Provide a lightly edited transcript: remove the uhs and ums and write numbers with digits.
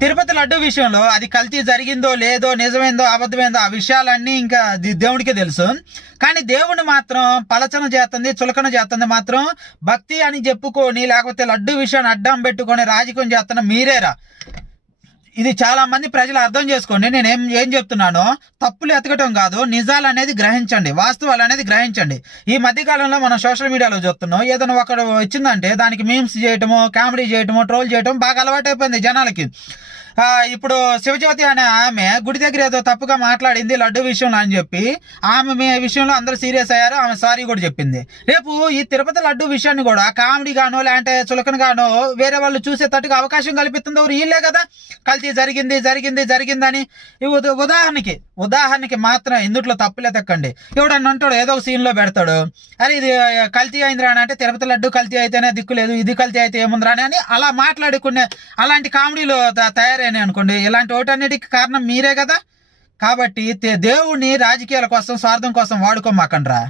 తిరుపతి లడ్డు విషయంలో అది కల్తీ జరిగిందో లేదో, నిజమైందో అబద్ధమైందో, ఆ విషయాలన్నీ ఇంకా దేవుడికే తెలుసు. కానీ దేవుడిని మాత్రం పలచన చేస్తుంది, చులకన చేస్తుంది మాత్రం భక్తి అని చెప్పుకొని, లేకపోతే లడ్డు విషయాన్ని అడ్డం పెట్టుకొని రాజకీయం చేస్తున్న మీరేరా. ఇది చాలా మంది ప్రజలు అర్థం చేసుకోండి. నేను ఏం చెప్తున్నానో తప్పులు ఎతకటం కాదు, నిజాలు అనేది గ్రహించండి, వాస్తవాలు అనేది గ్రహించండి. ఈ మధ్యకాలంలో మనం సోషల్ మీడియాలో చూస్తున్నాం, ఏదైనా ఒకడు వచ్చిందంటే దానికి మీమ్స్ చేయటము, కామెడీ చేయటము, ట్రోల్ చేయటం బాగా అలవాటైపోయింది జనాలకి. ఇప్పుడు శివజ్యోతి అనే ఆమె గుడి దగ్గర ఏదో తప్పుగా మాట్లాడింది లడ్డు విషయంలో అని చెప్పి ఆమె విషయంలో అందరూ సీరియస్ అయ్యారు. ఆమె సారీ కూడా చెప్పింది. రేపు ఈ తిరుపతి లడ్డు విషయాన్ని కూడా కామెడీ గానో లేదంటే చులకన గానో వేరే వాళ్ళు చూసేటట్టుగా అవకాశం కల్పిస్తుంది ఎవరు? వీళ్ళే కదా. కల్తీ జరిగిందని ఉదాహరణకి మాత్రం ఇందుట్లో తప్పులే తక్కండి. ఎవడన్నా అంటాడు, ఏదో ఒక సీన్లో పెడతాడు, అరే ఇది కల్తీ అయిందిరా అని, అంటే తిరుపతి లడ్డు కల్తీ అయితేనే దిక్కు లేదు, ఇది కల్తీ అయితే ఏముందిరా అని అలా మాట్లాడుకునే అలాంటి కామెడీలో తయారైనాయి అనుకోండి. ఇలాంటి వాటన్నిటికి కారణం మీరే కదా. కాబట్టి దేవుణ్ణి రాజకీయాల కోసం, స్వార్థం కోసం వాడుకోమాకండ్రా.